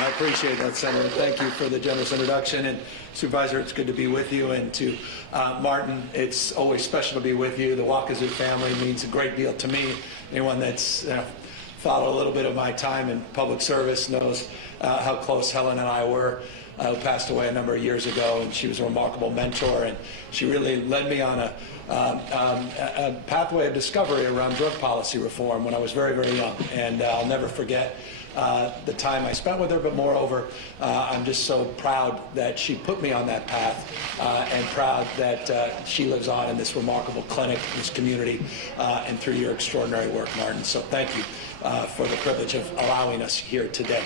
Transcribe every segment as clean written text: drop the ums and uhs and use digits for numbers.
I appreciate that, Senator. Thank you for the generous introduction. And Supervisor, it's good to be with you. And to Martin, it's always special to be with you. The Wakazu family means a great deal to me. Anyone that's followed a little bit of my time in public service knows how close Helen and I were. Who passed away a number of years ago, and she was a remarkable mentor, and she really led me on a pathway of discovery around drug policy reform when I was very, very young. And I'll never forget the time I spent with her, but moreover, I'm just so proud that she put me on that path, and proud that she lives on in this remarkable clinic, this community, and through your extraordinary work, Martin. So thank you for the privilege of allowing us here today.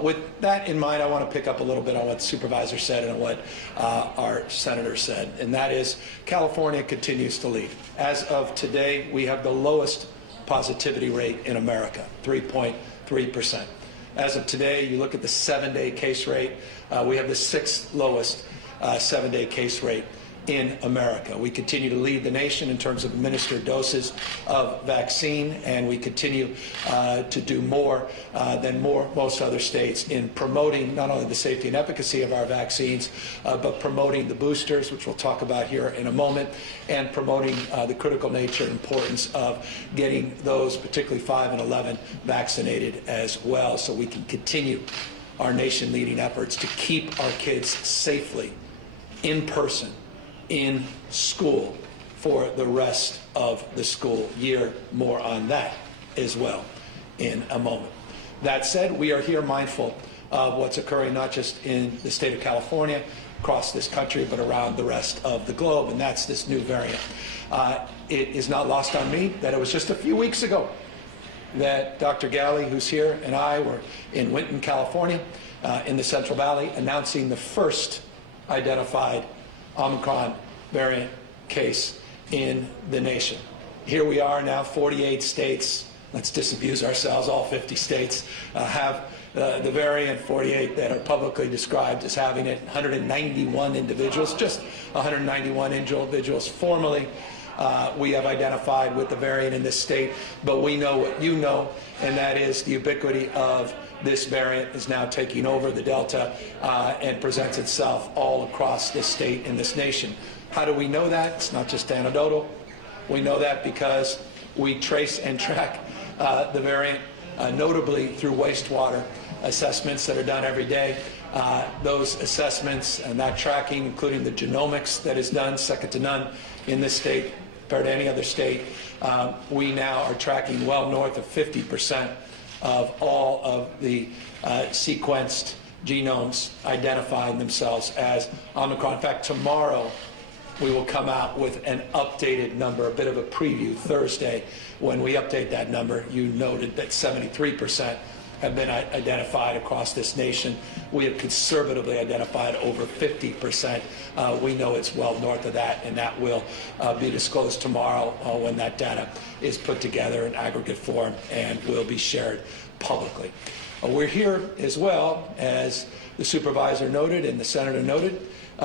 With that in mind, I want to pick up a little bit on what the Supervisor said and what our Senator said, and that is California continues to lead. As of today, we have the lowest positivity rate in America, 3.3%. As of today, you look at the 7-day case rate, we have the 6th lowest 7-day case rate in America. We continue to lead the nation in terms of administered doses of vaccine, and we continue to do more than most other states in promoting not only the safety and efficacy of our vaccines, but promoting the boosters, which we'll talk about here in a moment, and promoting the critical nature and importance of getting those, particularly 5 and 11, vaccinated as well, so we can continue our nation-leading efforts to keep our kids safely in person in school for the rest of the school year. More on that as well in a moment. That said, we are here mindful of what's occurring not just in the state of California, across this country, but around the rest of the globe, and that's this new variant. It is not lost on me that it was just a few weeks ago that Dr. Galley, who's here, and I were in Winton, California, in the Central Valley, announcing the first identified Omicron variant case in the nation. Here we are now, 48 states, let's disabuse ourselves, all 50 states have the variant, 48 that are publicly described as having it, 191 individuals, just 191 individuals formally we have identified with the variant in this state, but we know what you know, and that is the ubiquity of this variant is now taking over the Delta and presents itself all across this state and this nation. How do we know that? It's not just anecdotal. We know that because we trace and track the variant, notably through wastewater assessments that are done every day. Those assessments and that tracking, including the genomics that is done, second to none in this state compared to any other state, we now are tracking well north of 50% of all of the sequenced genomes identifying themselves as Omicron. In fact, tomorrow we will come out with an updated number, a bit of a preview Thursday. When we update that number, you noted that 73% have been identified across this nation. We have conservatively identified over 50%. We know it's well north of that, and that will be disclosed tomorrow when that data is put together in aggregate form and will be shared publicly. We're here as well, as the Supervisor noted and the Senator noted,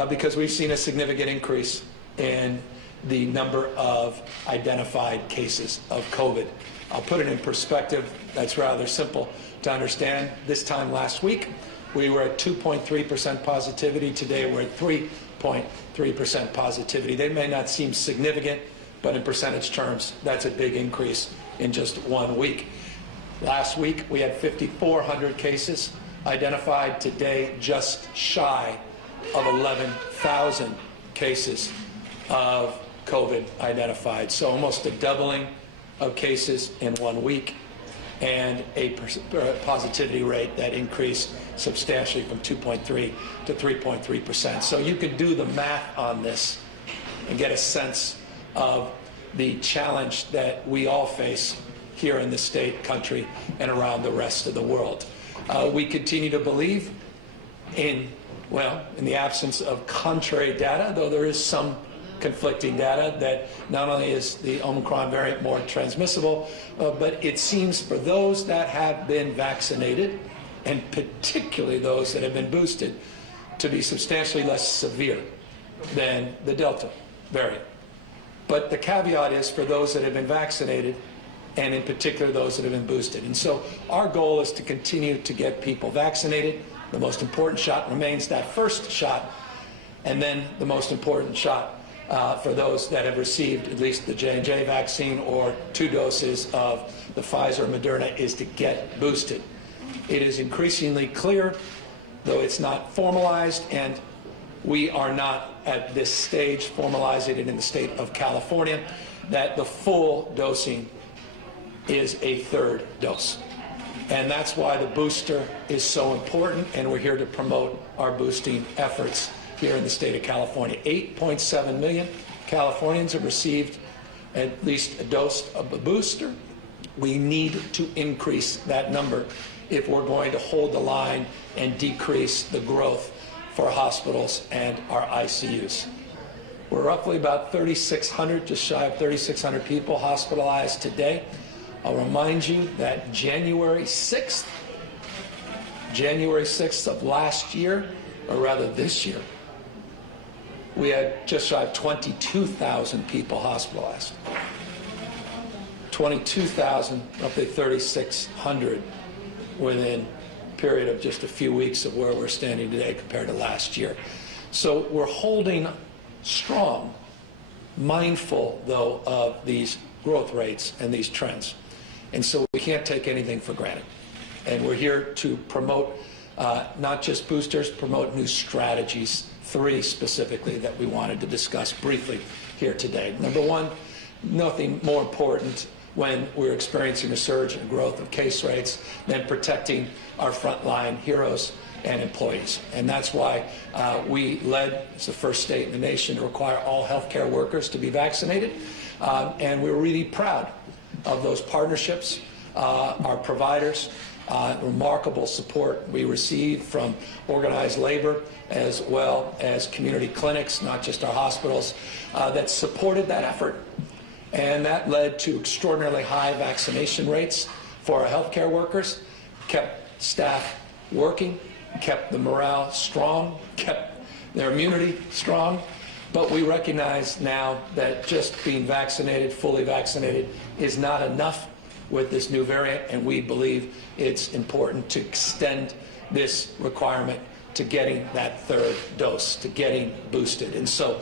because we've seen a significant increase in the number of identified cases of COVID. I'll put it in perspective. That's rather simple to understand. This time last week, we were at 2.3% positivity. Today, we're at 3.3% positivity. They may not seem significant, but in percentage terms, that's a big increase in just 1 week. Last week, we had 5,400 cases identified. Today, just shy of 11,000 cases of COVID identified. So almost a doubling of cases in 1 week, and a positivity rate that increased substantially from 2.3 to 3.3%. So you could do the math on this and get a sense of the challenge that we all face here in the state, country, and around the rest of the world. We continue to believe in the absence of contrary data, though there is some conflicting data, that not only is the Omicron variant more transmissible, but it seems for those that have been vaccinated, and particularly those that have been boosted, to be substantially less severe than the Delta variant. But the caveat is, for those that have been vaccinated, and in particular those that have been boosted. And so our goal is to continue to get people vaccinated. The most important shot remains that first shot, and then the most important shot for those that have received at least the J&J vaccine or 2 doses of the Pfizer or Moderna is to get boosted. It is increasingly clear, though it's not formalized, and we are not at this stage formalizing it in the state of California, that the full dosing is a 3rd dose. And that's why the booster is so important, and we're here to promote our boosting efforts here in the state of California. 8.7 million Californians have received at least a dose of the booster. We need to increase that number if we're going to hold the line and decrease the growth for hospitals and our ICUs. We're roughly about 3,600, just shy of 3,600 people hospitalized today. I'll remind you that January 6th of last year, or rather this year, we had just shy of 22,000 people hospitalized. 22,000, roughly 3,600 within a period of just a few weeks of where we're standing today compared to last year. So we're holding strong, mindful, though, of these growth rates and these trends. And so we can't take anything for granted. And we're here to promote not just boosters, promote new strategies, 3 specifically that we wanted to discuss briefly here today. Number 1, nothing more important when we're experiencing a surge in growth of case rates than protecting our frontline heroes and employees. And that's why we led, as the first state in the nation, to require all healthcare workers to be vaccinated. And we're really proud of those partnerships, our providers, remarkable support we received from organized labor as well as community clinics, not just our hospitals, that supported that effort. And that led to extraordinarily high vaccination rates for our healthcare workers, kept staff working, kept the morale strong, kept their immunity strong. But we recognize now that just being vaccinated, fully vaccinated, is not enough with this new variant, and we believe it's important to extend this requirement to getting that 3rd dose, to getting boosted. And so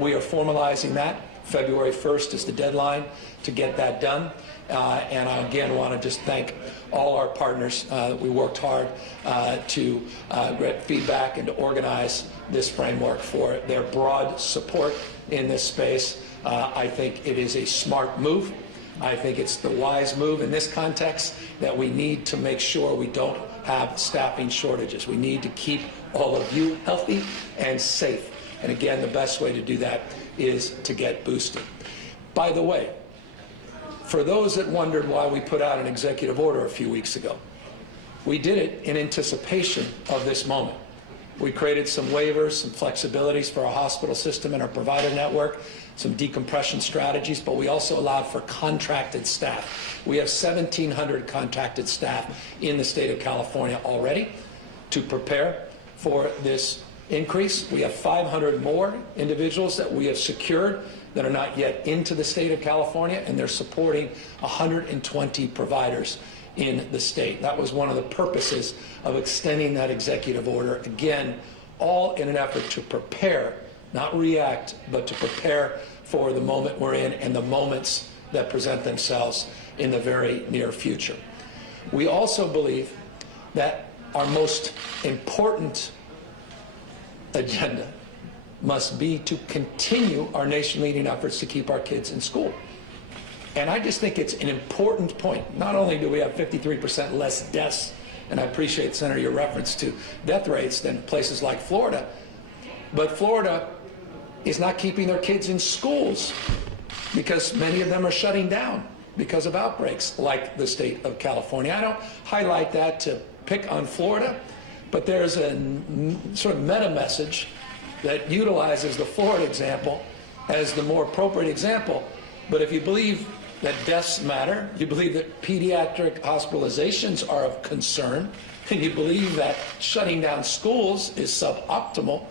we are formalizing that. February 1st is the deadline to get that done. And I again want to just thank all our partners. We worked hard to get feedback and to organize this framework for their broad support in this space. I think it is a smart move. I think it's the wise move in this context that we need to make sure we don't have staffing shortages. We need to keep all of you healthy and safe. And again, the best way to do that is to get boosted. By the way, for those that wondered why we put out an executive order a few weeks ago, we did it in anticipation of this moment. We created some waivers, some flexibilities for our hospital system and our provider network, some decompression strategies, but we also allowed for contracted staff. We have 1,700 contracted staff in the state of California already to prepare for this increase. We have 500 more individuals that we have secured that are not yet into the state of California, and they're supporting 120 providers in the state. That was one of the purposes of extending that executive order. Again, all in an effort to prepare, not react, but to prepare for the moment we're in and the moments that present themselves in the very near future. We also believe that our most important agenda must be to continue our nation-leading efforts to keep our kids in school. And I just think it's an important point. Not only do we have 53% less deaths, and I appreciate, Senator, your reference to death rates than places like Florida, but Florida is not keeping their kids in schools because many of them are shutting down because of outbreaks like the state of California. I don't highlight that to pick on Florida, but there's a sort of meta message that utilizes the Florida example as the more appropriate example. But if you believe that deaths matter, you believe that pediatric hospitalizations are of concern, and you believe that shutting down schools is suboptimal,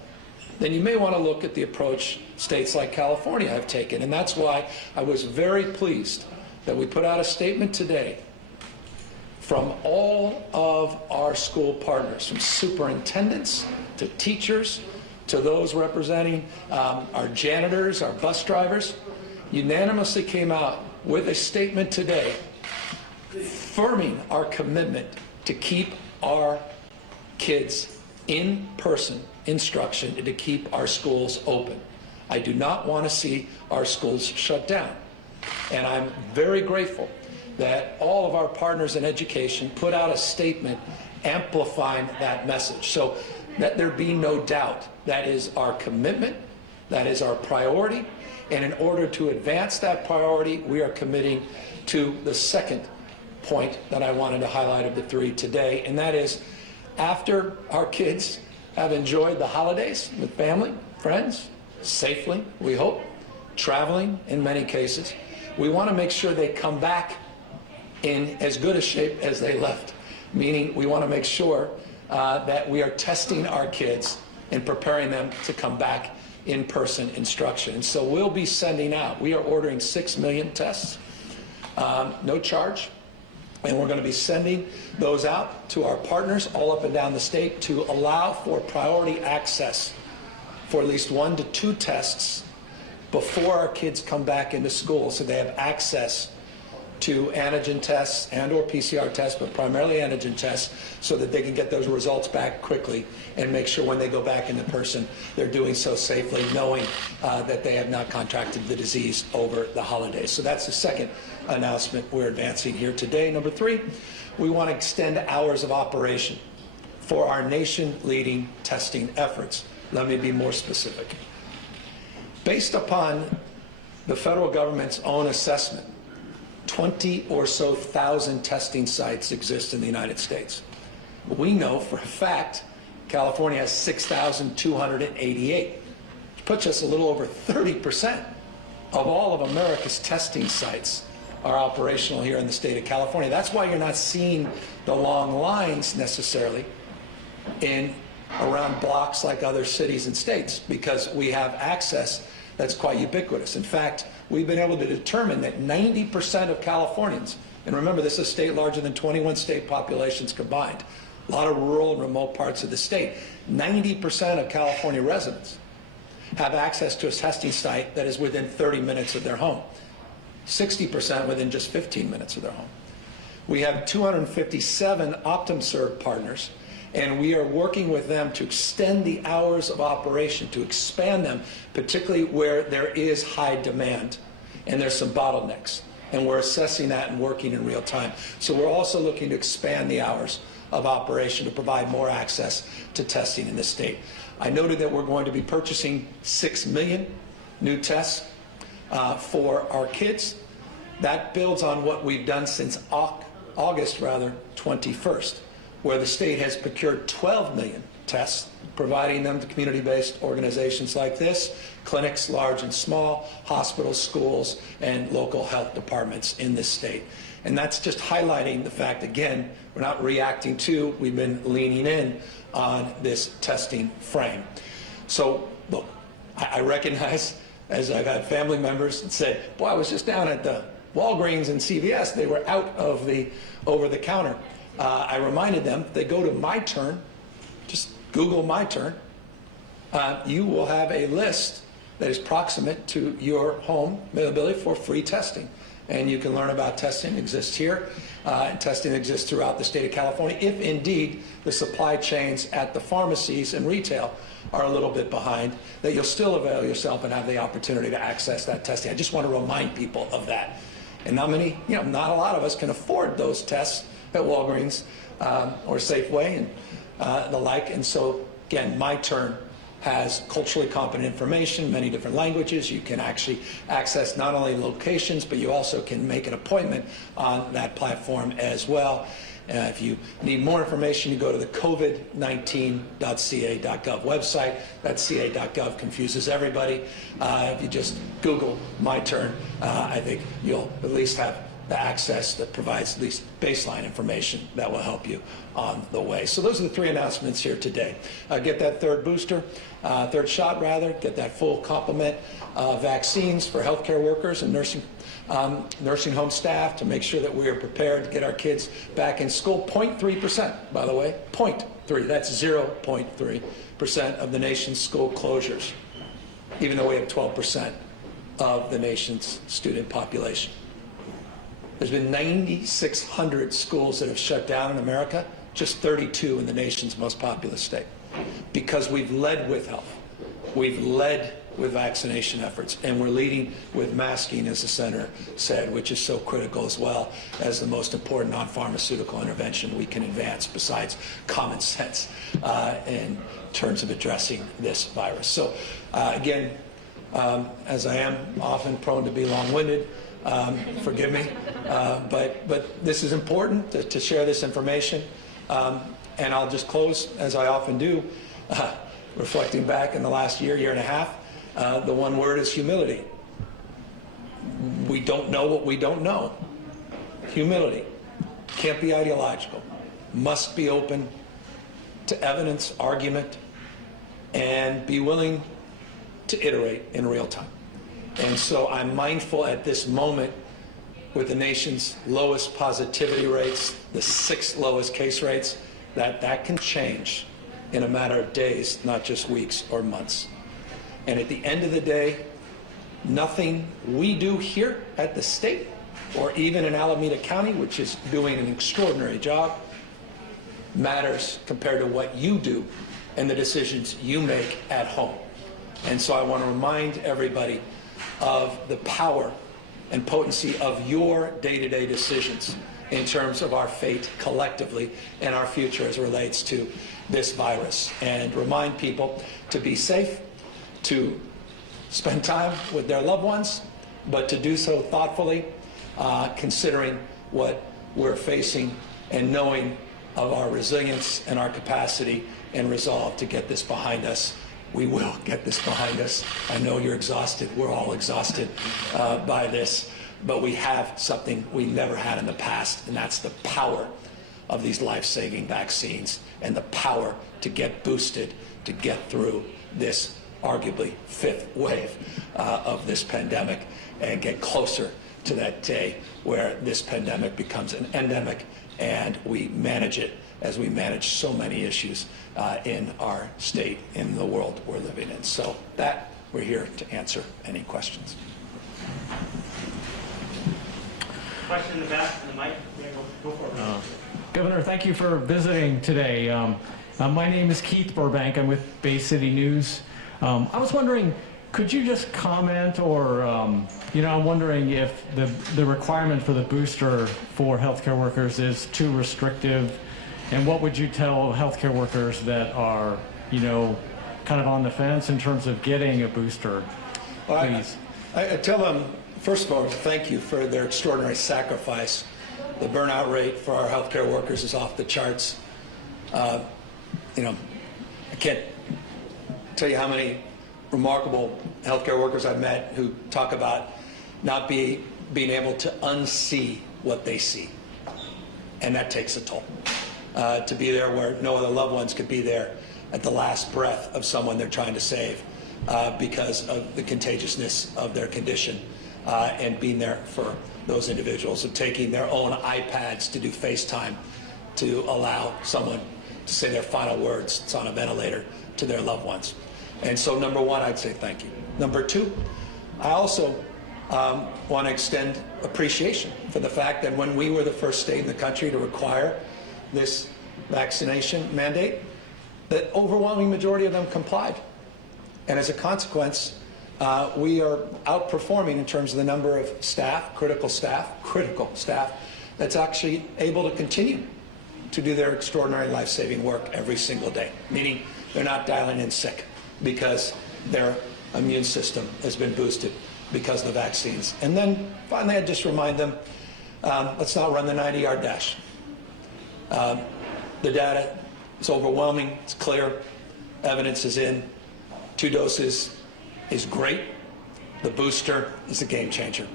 then you may want to look at the approach states like California have taken. And that's why I was very pleased that we put out a statement today from all of our school partners, from superintendents to teachers to those representing our janitors, our bus drivers, unanimously came out with a statement today affirming our commitment to keep our kids in person instruction and to keep our schools open. I do not want to see our schools shut down. And I'm very grateful that all of our partners in education put out a statement amplifying that message. So that there be no doubt, that is our commitment, that is our priority, and in order to advance that priority, we are committing to the second point that I wanted to highlight of the three today, and that is after our kids have enjoyed the holidays with family, friends, safely, we hope, traveling in many cases, we want to make sure they come back in as good a shape as they left, meaning we want to make sure that we are testing our kids and preparing them to come back in-person instruction. And so we'll be sending out, we are ordering 6 million tests, no charge, and we're going to be sending those out to our partners all up and down the state to allow for priority access for at least 1 to 2 tests before our kids come back into school, so they have access to antigen tests and or PCR tests, but primarily antigen tests, so that they can get those results back quickly and make sure when they go back into person, they're doing so safely, knowing that they have not contracted the disease over the holidays. So that's the second announcement we're advancing here today. Number 3, we want to extend hours of operation for our nation-leading testing efforts. Let me be more specific. Based upon the federal government's own assessment, 20 or so thousand testing sites exist in the United States. We know for a fact California has 6,288, which puts us a little over 30% of all of America's testing sites are operational here in the state of California. That's why you're not seeing the long lines necessarily in around blocks like other cities and states, because we have access that's quite ubiquitous. In fact, we've been able to determine that 90% of Californians, and remember this is a state larger than 21 state populations combined, a lot of rural and remote parts of the state, 90% of California residents have access to a testing site that is within 30 minutes of their home, 60% within just 15 minutes of their home. We have 257 OptumServe partners, and we are working with them to extend the hours of operation, to expand them, particularly where there is high demand and there's some bottlenecks. And we're assessing that and working in real time. So we're also looking to expand the hours of operation to provide more access to testing in the state. I noted that we're going to be purchasing 6 million new tests for our kids. That builds on what we've done since August 21st. Where the state has procured 12 million tests, providing them to community-based organizations like this, clinics large and small, hospitals, schools, and local health departments in this state. And that's just highlighting the fact, again, we're not reacting to, we've been leaning in on this testing frame. So, look, I recognize, as I've had family members that say, boy, I was just down at the Walgreens and CVS, they were out of the over-the-counter. I reminded them, they go to My Turn, just Google My Turn, you will have a list that is proximate to your home availability for free testing. And you can learn about testing exists here, and testing exists throughout the state of California, if indeed the supply chains at the pharmacies and retail are a little bit behind, that you'll still avail yourself and have the opportunity to access that testing. I just want to remind people of that. And not many, not a lot of us can afford those tests at Walgreens or Safeway and the like. And so, again, My Turn has culturally competent information, many different languages. You can actually access not only locations, but you also can make an appointment on that platform as well. If you need more information, you go to the covid19.ca.gov website. That ca.gov confuses everybody. If you just Google My Turn, I think you'll at least have the access that provides at least baseline information that will help you on the way. So those are the 3 announcements here today. Get that third shot, get that full complement of vaccines for healthcare workers and nursing nursing home staff to make sure that we are prepared to get our kids back in school. 0.3%, by the way, 0.3. That's 0.3% of the nation's school closures, even though we have 12% of the nation's student population. There's been 9,600 schools that have shut down in America, just 32 in the nation's most populous state, because we've led with health. We've led with vaccination efforts, and we're leading with masking, as the senator said, which is so critical, as well as the most important non-pharmaceutical intervention we can advance besides common sense in terms of addressing this virus. So again, as I am often prone to be long-winded, forgive me, but this is important to share this information. And I'll just close, as I often do, reflecting back in the last year and a half. The one word is humility. We don't know what we don't know. Humility. Can't be ideological. Must be open to evidence, argument, and be willing to iterate in real time. And so I'm mindful at this moment, with the nation's lowest positivity rates, the 6th lowest case rates, that can change in a matter of days, not just weeks or months. And at the end of the day, nothing we do here at the state, or even in Alameda County, which is doing an extraordinary job, matters compared to what you do and the decisions you make at home. And so I want to remind everybody of the power and potency of your day-to-day decisions in terms of our fate collectively and our future as it relates to this virus. And remind people to be safe, to spend time with their loved ones, but to do so thoughtfully, considering what we're facing and knowing of our resilience and our capacity and resolve to get this behind us. We will get this behind us. I know you're exhausted. We're all exhausted by this, but we have something we never had in the past, and that's the power of these life-saving vaccines and the power to get boosted to get through this arguably 5th wave of this pandemic and get closer to that day where this pandemic becomes an endemic and we manage it as we manage so many issues in our state, in the world we're living in. So that, we're here to answer any questions. Question in the back, in the mic. Go for it. Governor, thank you for visiting today. My name is Keith Burbank. I'm with Bay City News. I was wondering, could you just comment, or I'm wondering if the requirement for the booster for healthcare workers is too restrictive, and what would you tell healthcare workers that are, kind of on the fence in terms of getting a booster, please? I tell them, first of all, thank you for their extraordinary sacrifice. The burnout rate for our healthcare workers is off the charts. I can't tell you how many remarkable healthcare workers I've met who talk about not being able to unsee what they see. And that takes a toll. To be there where no other loved ones could be there at the last breath of someone they're trying to save because of the contagiousness of their condition, and being there for those individuals, and taking their own iPads to do FaceTime to allow someone to say their final words, it's on a ventilator, to their loved ones. And so, number one, I'd say thank you. Number two, I also want to extend appreciation for the fact that when we were the first state in the country to require this vaccination mandate, the overwhelming majority of them complied. And as a consequence, we are outperforming in terms of the number of staff, critical staff, that's actually able to continue to do their extraordinary life-saving work every single day, meaning they're not dialing in sick because their immune system has been boosted because of the vaccines. And then finally, I'd just remind them, let's not run the 90-yard dash. The data is overwhelming, it's clear, evidence is in, 2 doses is great, the booster is a game changer.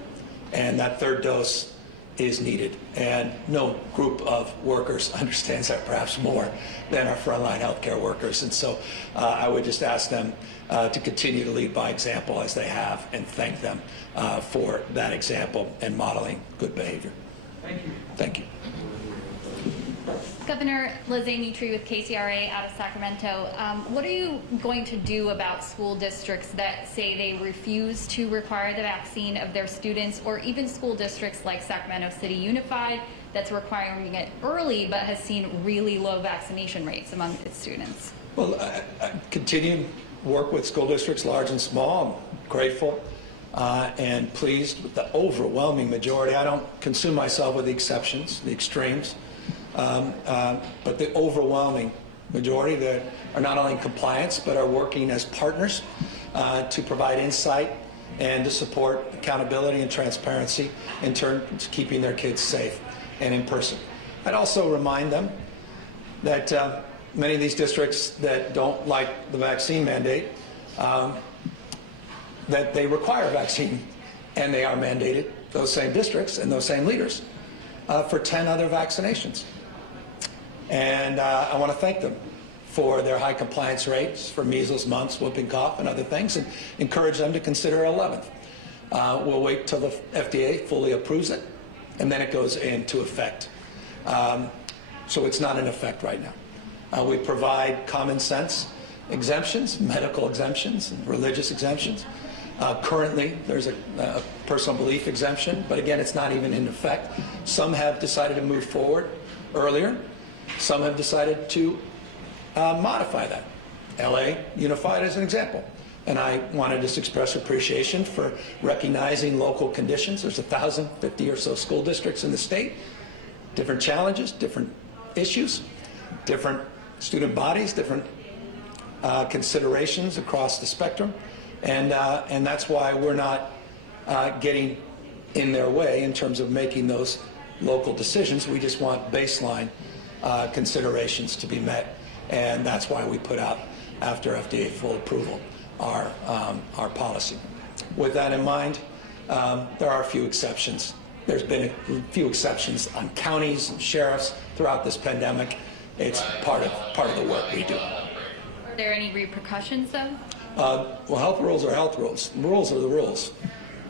And that 3rd dose is needed. And no group of workers understands that perhaps more than our frontline healthcare workers. And so I would just ask them to continue to lead by example as they have, and thank them for that example and modeling good behavior. Thank you. Thank you. Governor Lizzie Nutri with KCRA out of Sacramento. What are you going to do about school districts that say they refuse to require the vaccine of their students, or even school districts like Sacramento City Unified that's requiring it early but has seen really low vaccination rates among its students? Well, I continue to work with school districts, large and small. I'm grateful and pleased with the overwhelming majority. I don't consume myself with the exceptions, the extremes. But the overwhelming majority that are not only in compliance but are working as partners to provide insight and to support accountability and transparency in terms of keeping their kids safe and in person. I'd also remind them that many of these districts that don't like the vaccine mandate, that they require vaccine, and they are mandated, those same districts and those same leaders, for 10 other vaccinations. And I want to thank them for their high compliance rates for measles, mumps, whooping cough, and other things, and encourage them to consider 11th. We'll wait till the FDA fully approves it, and then it goes into effect. So it's not in effect right now. We provide common sense exemptions, medical exemptions, and religious exemptions. Currently, there's a personal belief exemption, but again, it's not even in effect. Some have decided to move forward earlier. Some have decided to modify that. LA Unified is an example. And I want to just express appreciation for recognizing local conditions. There's 1,050 or so school districts in the state, different challenges, different issues, different student bodies, different considerations across the spectrum. And that's why we're not getting in their way in terms of making those local decisions. We just want baseline considerations to be met, and that's why we put out, after FDA full approval, our policy. With that in mind, there are a few exceptions. There's been a few exceptions on counties and sheriffs throughout this pandemic. It's part of the work we do. Are there any repercussions, though? Well, health rules are health rules. Rules are the rules.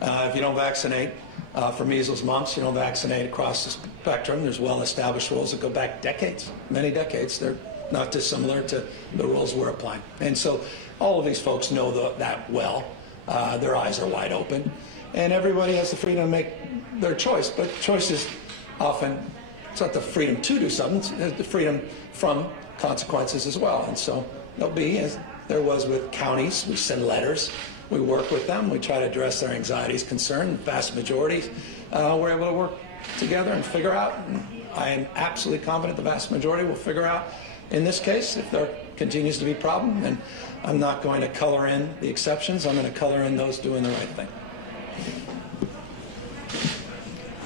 If you don't vaccinate for measles, mumps, you don't vaccinate across the spectrum. There's well-established rules that go back decades, many decades. They're not dissimilar to the rules we're applying. And so all of these folks know that well. Their eyes are wide open. And everybody has the freedom to make their choice. But choice is often, it's not the freedom to do something, it's the freedom from consequences as well. And so there'll be, as there was with counties, we send letters. We work with them. We try to address their anxieties, concerns. The vast majority, we're able to work together and figure out. And I am absolutely confident the vast majority will figure out in this case if there continues to be a problem. And I'm not going to color in the exceptions. I'm going to color in those doing the right thing.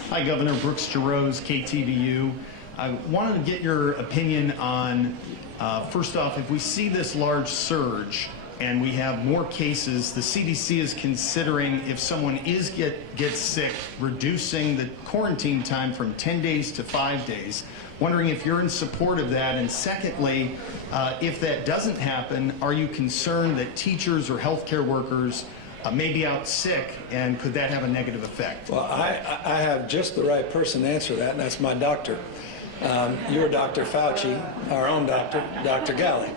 Hi, Governor. Brooks Jarose, KTVU. I wanted to get your opinion on, first off, if we see this large surge and we have more cases, the CDC is considering, if someone gets sick, reducing the quarantine time from 10 days to 5 days. Wondering if you're in support of that. And secondly, if that doesn't happen, are you concerned that teachers or healthcare workers may be out sick, and could that have a negative effect? Well, I have just the right person to answer that, and that's my doctor. Your Dr. Fauci, our own doctor, Dr. Galley.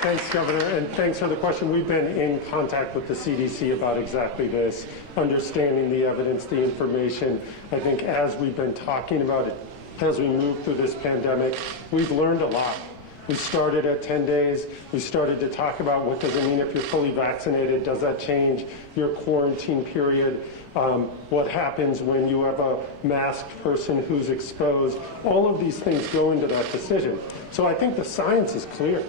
Thanks, Governor, and thanks for the question. We've been in contact with the CDC about exactly this, understanding the evidence, the information. I think as we've been talking about it, as we move through this pandemic, we've learned a lot. We started at 10 days. We started to talk about what does it mean if you're fully vaccinated? Does that change your quarantine period? What happens when you have a masked person who's exposed? All of these things go into that decision. So I think the science is clear.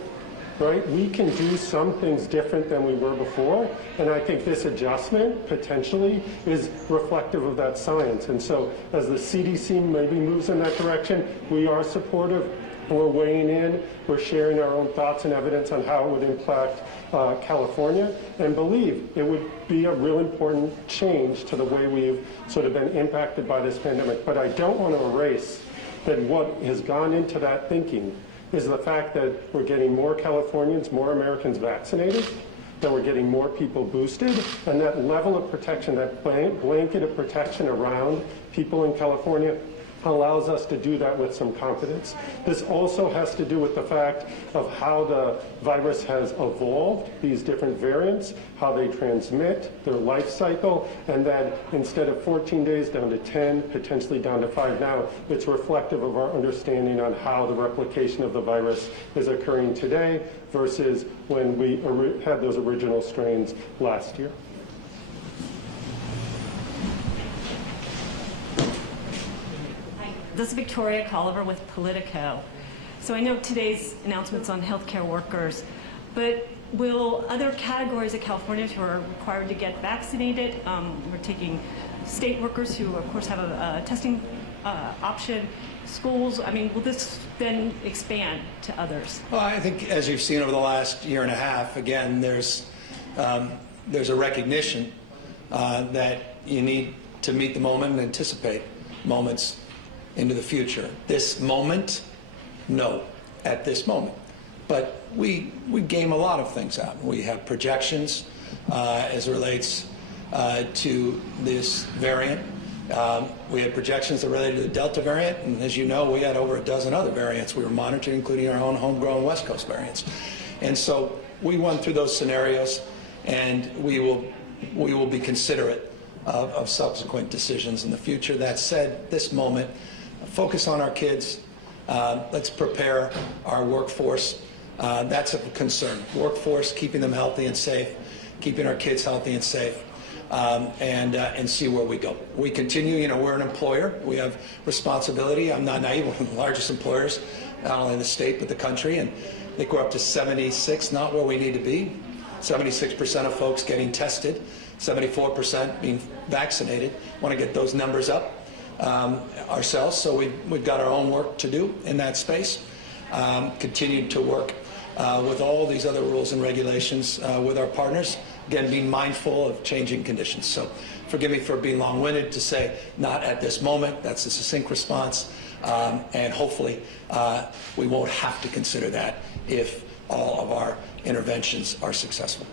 right? We can do some things different than we were before, and I think this adjustment potentially is reflective of that science. And so as the CDC maybe moves in that direction, we are supportive. We're weighing in, we're sharing our own thoughts and evidence on how it would impact California, and believe it would be a real important change to the way we've sort of been impacted by this pandemic. But I don't want to erase that what has gone into that thinking is the fact that we're getting more Californians, more Americans vaccinated, that we're getting more people boosted, and that level of protection, that blanket of protection around people in California allows us to do that with some confidence. This also has to do with the fact of how the virus has evolved, these different variants, how they transmit, their life cycle, and that instead of 14 days down to 10, potentially down to 5 now, it's reflective of our understanding on how the replication of the virus is occurring today versus when we had those original strains last year. This is Victoria Colliver with Politico. So I know today's announcements on healthcare workers, but will other categories of Californians who are required to get vaccinated, we're taking state workers who of course have a testing option, schools, I mean, will this then expand to others? Well, I think as you've seen over the last year and a half, again, there's a recognition that you need to meet the moment and anticipate moments into the future. This moment, no, at this moment. But we game a lot of things out. We have projections as it relates to this variant. We had projections that related to the Delta variant, and as you know, we had over a dozen other variants we were monitoring, including our own homegrown West Coast variants. And so we went through those scenarios, and we will be considerate of subsequent decisions in the future. That said, this moment, focus on our kids. Let's prepare our workforce. That's a concern. Workforce, keeping them healthy and safe, keeping our kids healthy and safe, and see where we go. We continue, you know, we're an employer. We have responsibility. I'm not naive. We're one of the largest employers, not only in the state, but the country. And I think we're up to 76, not where we need to be. 76% of folks getting tested, 74% being vaccinated. Want to get those numbers up ourselves, so we've got our own work to do in that space. Continue to work with all these other rules and regulations with our partners, again, being mindful of changing conditions. So forgive me for being long-winded to say not at this moment. That's a succinct response, and hopefully we won't have to consider that if all of our interventions are successful.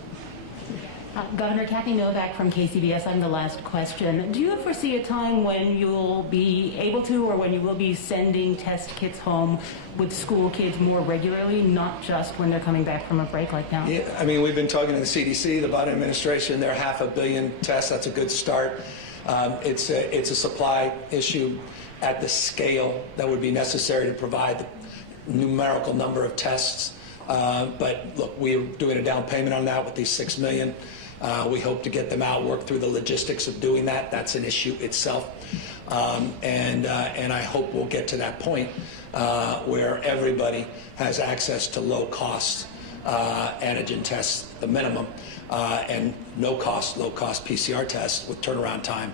Governor Kathy Novak from KCBS, I'm the last question. Do you foresee a time when you'll be able to, or when you will be sending test kits home with school kids more regularly, not just when they're coming back from a break like now? Yeah, I mean, we've been talking to the CDC, the Biden administration, they're 500 million tests. That's a good start. It's a supply issue at the scale that would be necessary to provide the numerical number of tests. But look, we're doing a down payment on that with these 6 million. We hope to get them out, work through the logistics of doing that. That's an issue itself. And I hope we'll get to that point where everybody has access to low-cost antigen tests, the minimum, and low-cost PCR tests with turnaround time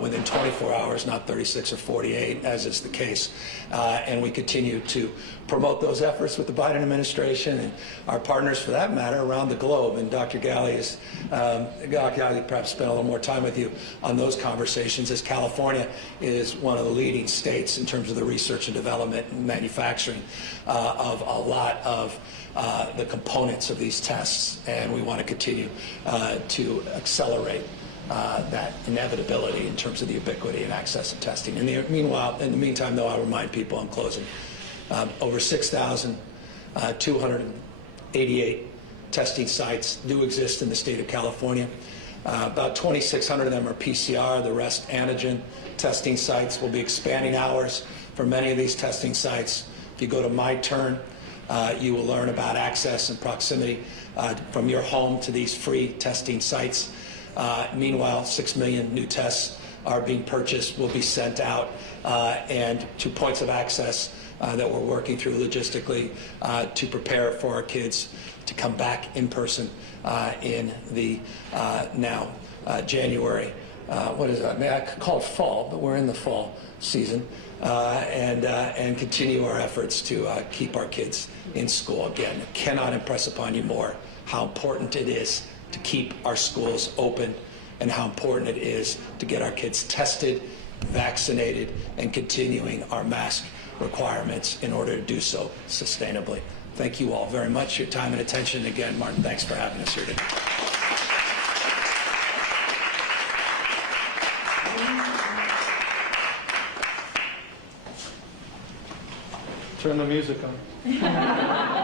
within 24 hours, not 36 or 48, as is the case. And we continue to promote those efforts with the Biden administration and our partners, for that matter, around the globe. And Dr. Galley perhaps spent a little more time with you on those conversations, as California is one of the leading states in terms of the research and development and manufacturing of a lot of the components of these tests, and we want to continue to accelerate that inevitability in terms of the ubiquity and access of testing. In the meantime, though, I'll remind people, I'm closing, over 6,288 testing sites do exist in the state of California. About 2,600 of them are PCR, the rest antigen testing sites. We'll be expanding hours for many of these testing sites. If you go to My Turn, you will learn about access and proximity from your home to these free testing sites. Meanwhile, 6 million new tests are being purchased will be sent out and to points of access that we're working through logistically to prepare for our kids to come back in person in the now January. What is that? I could call it fall, but we're in the fall season, and continue our efforts to keep our kids in school. Again, I cannot impress upon you more how important it is to keep our schools open and how important it is to get our kids tested, vaccinated, and continuing our mask requirements in order to do so sustainably. Thank you all very much for your time and attention. Again, Martin, thanks for having us here today. Turn the music on.